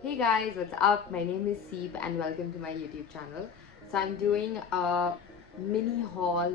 Hey guys, what's up? My name is Seap and welcome to my YouTube channel. So I'm doing a mini haul,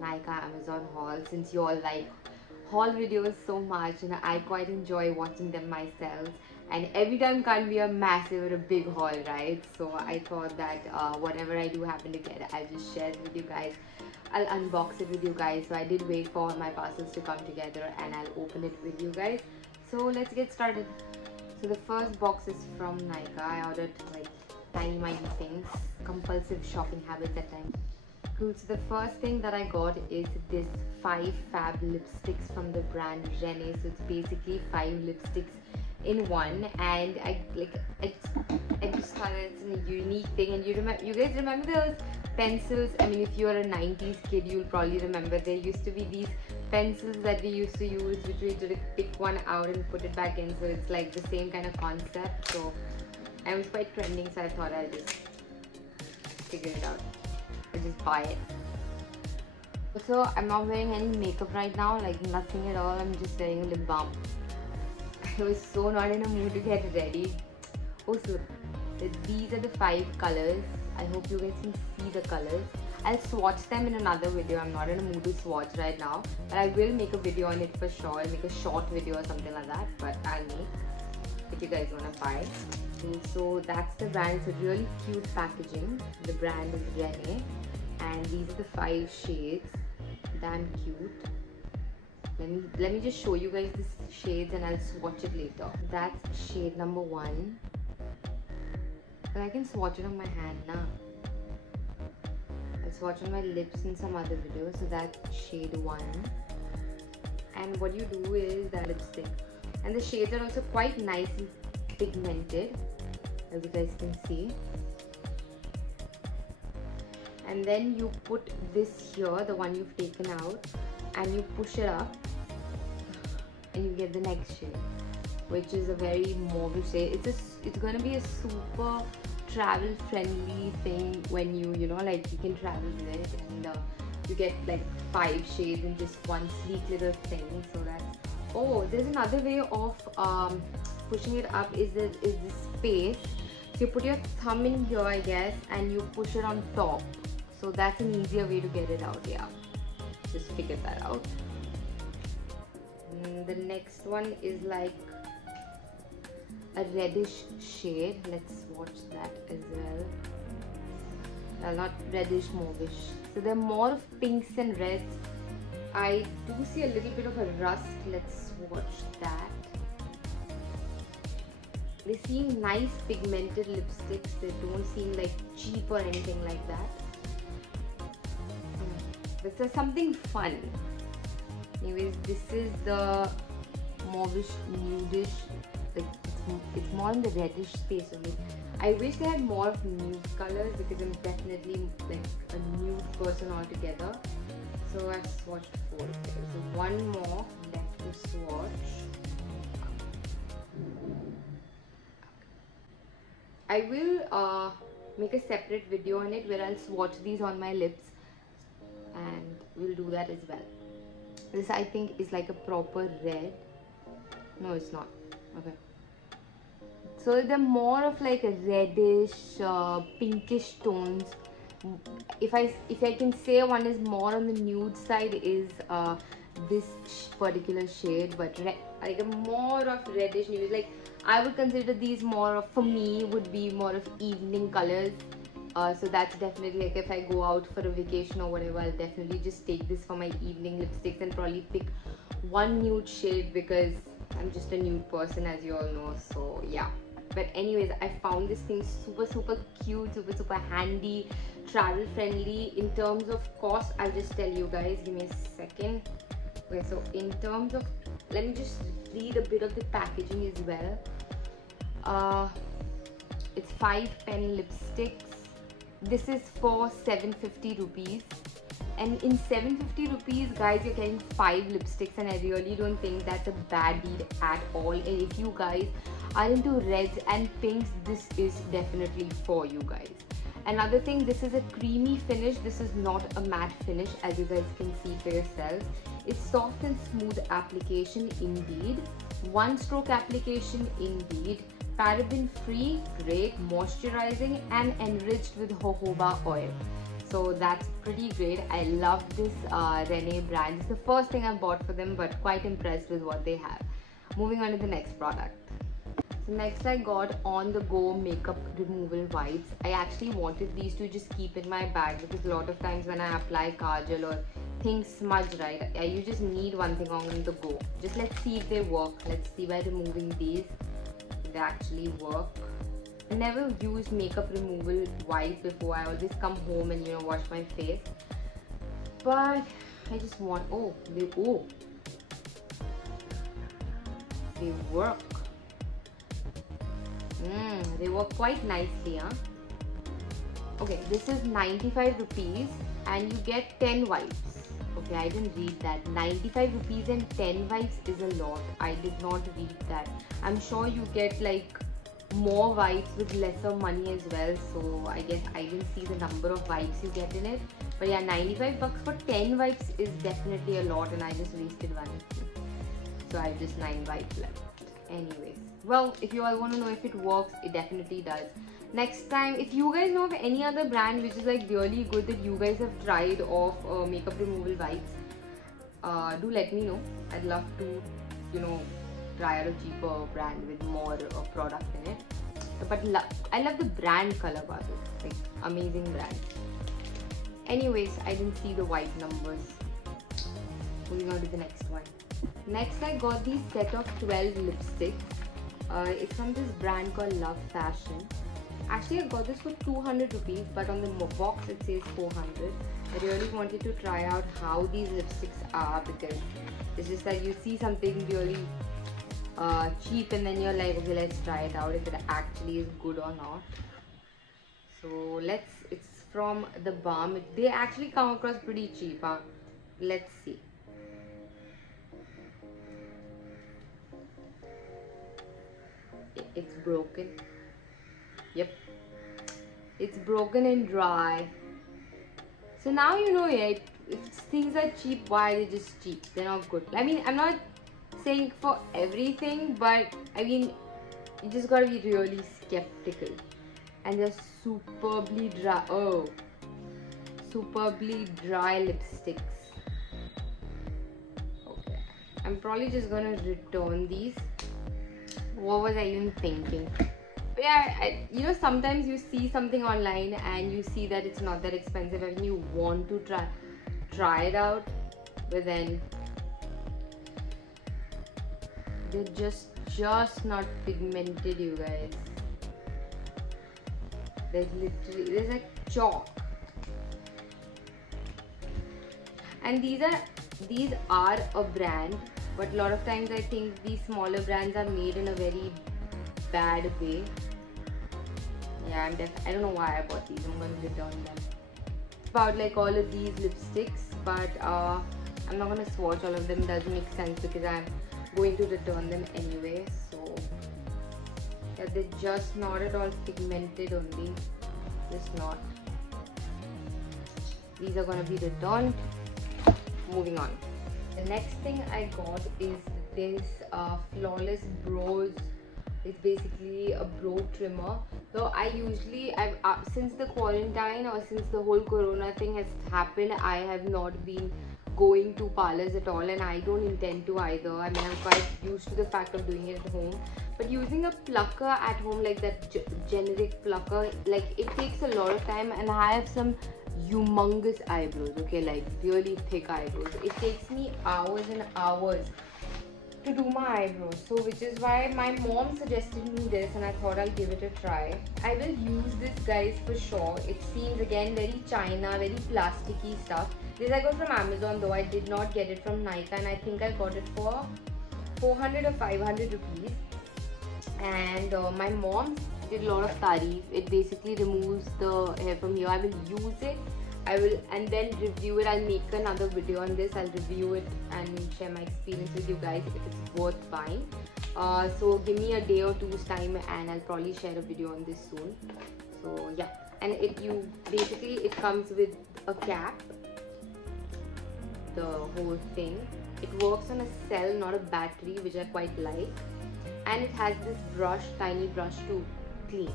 Nykaa Amazon haul, since you all like haul videos so much and I quite enjoy watching them myself, and every time can't be a massive or a big haul, right? So I thought that whatever I do happen to get, I'll just share it with you guys. I'll unbox it with you guys. So I did wait for all my parcels to come together and I'll open it with you guys. So let's get started. So the first box is from Nykaa. I ordered like tiny things, compulsive shopping habits at times. Cool. So the first thing that I got is this 5 fab lipsticks from the brand Renee. So it's basically 5 lipsticks in one, and I just thought it's a unique thing. And you guys remember those pencils? I mean, if you're a 90s kid, you'll probably remember there used to be these pencils that we used to use, which we had to pick one out and put it back in. So it's like the same kind of concept. So I was quite trending, so I thought I'll just figure it out. I'll just buy it. So I'm not wearing any makeup right now, like nothing at all. I'm just wearing a lip balm. I was so not in a mood to get ready. Oh, so these are the 5 colors. I hope you guys can see the colors. I'll swatch them in another video. I'm not in a mood to swatch right now, but I will make a video on it for sure. I'll make a short video or something like that, but I'll make if you guys want to buy it. So that's the brand. It's a really cute packaging. The brand is Renee, and these are the 5 shades. Damn cute. Let me just show you guys the shades and I'll swatch it later. That's shade number 1. But I can swatch it on my hand now. I'll swatch on my lips in some other videos. So that's shade 1. And what you do is that lipstick. And the shades are also quite nice and pigmented, as you guys can see. And then you put this here, the one you've taken out, and you push it up and you get the next shade, which is a very mauve shade. It's gonna be a super travel friendly thing when you know, like you can travel with it, and you get like 5 shades in just one sleek little thing. So that's, oh, there's another way of pushing it up is this space. So you put your thumb in here, I guess, and you push it on top. So that's an easier way to get it out. Yeah, just figure that out. The next one is like a reddish shade. Let's watch that as well. Well, not reddish, mauvish. So they're more of pinks and reds. I do see a little bit of a rust. Let's watch that. They seem nice pigmented lipsticks. They don't seem like cheap or anything like that. This is something fun. Anyways, this is the mauvish, nudish. Like it's more in the reddish space only. I wish they had more of nude colors because I'm definitely like a nude person altogether. So I've swatched 4. So one more left to swatch. I will make a separate video on it where I'll swatch these on my lips, and we'll do that as well. This I think is like a proper red. No, it's not. Okay. So they're more of like a reddish, pinkish tones. If I can say one is more on the nude side is this particular shade, but like a more of reddish nude. Like I would consider these more of, for me, would be more of evening colors. So that's definitely like if I go out for a vacation or whatever, I'll definitely just take this for my evening lipsticks and probably pick one nude shade because I'm just a nude person, as you all know. So yeah. But anyways, I found this thing super cute, super handy, travel friendly. In terms of cost, I'll just tell you guys. Give me a second. Okay, so in terms of, let me just read a bit of the packaging as well. It's 5 pen lipsticks. This is for 750 rupees, and in 750 rupees, guys, you're getting 5 lipsticks, and I really don't think that's a bad deal at all. And if you guys are into reds and pinks, this is definitely for you guys. Another thing, this is a creamy finish. This is not a matte finish, as you guys can see for yourselves. It's soft and smooth application indeed. One stroke application indeed. paraben free, great, moisturizing and enriched with jojoba oil. So that's pretty great. I love this Renee brand. It's the first thing I bought for them, but quite impressed with what they have. Moving on to the next product. So next I got on the go makeup removal wipes. I actually wanted these to just keep in my bag because a lot of times when I apply kajal or things smudge, right, you just need one thing on the go. Just let's see if they work. Let's see by removing these if they actually work. I never used makeup removal wipe before. I always come home and wash my face. But I just want, they work. They work quite nicely, huh? Okay, this is 95 rupees and you get 10 wipes. Okay, I didn't read that. 95 rupees and 10 wipes is a lot. I did not read that. I'm sure you get like more wipes with lesser money as well. So I guess I didn't see the number of wipes you get in it. But yeah, 95 bucks for 10 wipes is definitely a lot and I just wasted one. So I have just 9 wipes left. Anyways, well, if you all want to know if it works, it definitely does. Next time, if you guys know of any other brand which is like really good that you guys have tried of makeup removal wipes, do let me know. I'd love to, try out a cheaper brand with more product in it. But I love the brand color about it. Like, amazing brand. Anyways, I didn't see the wipe numbers. Moving on to the next one. Next, I got these set of 12 lipsticks. It's from this brand called Love Fashion. Actually, I got this for 200 rupees, but on the box it says 400. I really wanted to try out how these lipsticks are because it's just like you see something really cheap and then you're like, okay, let's try it out if it actually is good or not. So it's from the Balm. They actually come across pretty cheap, huh? Let's see. It's broken. Yep, it's broken and dry. So now yeah, if things are cheap, why are they just cheap? They're not good. I mean, I'm not saying for everything, but I mean, you just gotta be really skeptical. And they're superbly dry. Oh, superbly dry lipsticks. Okay, I'm probably just gonna return these. What was I even thinking? But yeah, sometimes you see something online and you see that it's not that expensive and you want to try it out, but then they're just not pigmented, you guys. There's like chalk. And these are a brand, but a lot of times I think these smaller brands are made in a very bad way. Yeah, I don't know why I bought these. I'm going to return them. About like all of these lipsticks, but I'm not going to swatch all of them. It doesn't make sense because I'm going to return them anyway. So yeah, they're just not at all pigmented only. Just not. These are going to be returned. Moving on. The next thing I got is this Flawless Brows. It's basically a brow trimmer. So I've since the quarantine or since the whole corona thing has happened, I have not been going to parlors at all, and I don't intend to either. I mean, I'm quite used to the fact of doing it at home. But using a plucker at home, like that generic plucker, like it takes a lot of time, and I have some humongous eyebrows, okay, like really thick eyebrows. It takes me hours and hours to do my eyebrows, so which is why my mom suggested me this and I thought I'll give it a try. I will use this, guys, for sure. It seems again very China, very plasticky stuff. This I got from Amazon, though I did not get it from Nykaa, and I think I got it for 400 or 500 rupees. And my mom did a lot of tarif. It basically removes the hair from here. I will use it. I will and then review it. I'll make another video on this. I'll review it and share my experience with you guys if it's worth buying. So give me a day or two's time and I'll probably share a video on this soon. So yeah, and it comes with a cap, the whole thing. It works on a cell, not a battery, which I quite like. and it has this brush, tiny brush to clean.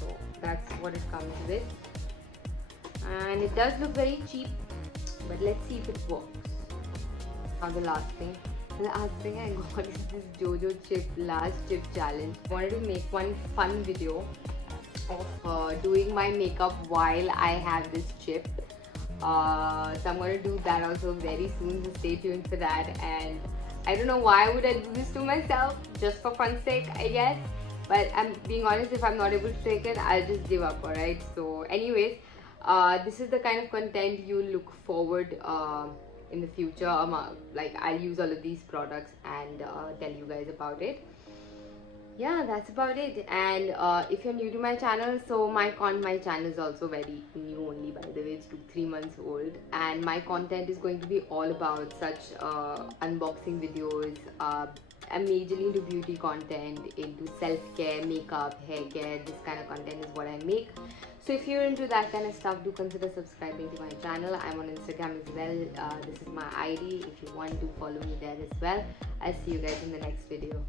So that's what it comes with, and it does look very cheap, but let's see if it works. Now the last thing I got is this JoJo chip last chip challenge. I wanted to make one fun video of doing my makeup while I have this chip. So I'm going to do that also very soon, so stay tuned for that. And I don't know why would I do this to myself, just for fun's sake, I guess. But I'm being honest, if I'm not able to take it, I'll just give up, alright? So anyways, this is the kind of content you look forward in the future. Like, I'll use all of these products and tell you guys about it. Yeah, that's about it. And if you're new to my channel, so my channel is also very new only, by the way. It's 2-3 months old, and my content is going to be all about such unboxing videos. I'm majorly into beauty content, into self-care, makeup, hair care. This kind of content is what I make. So if you're into that kind of stuff, do consider subscribing to my channel. I'm on Instagram as well. This is my ID if you want to follow me there as well. I'll see you guys in the next video.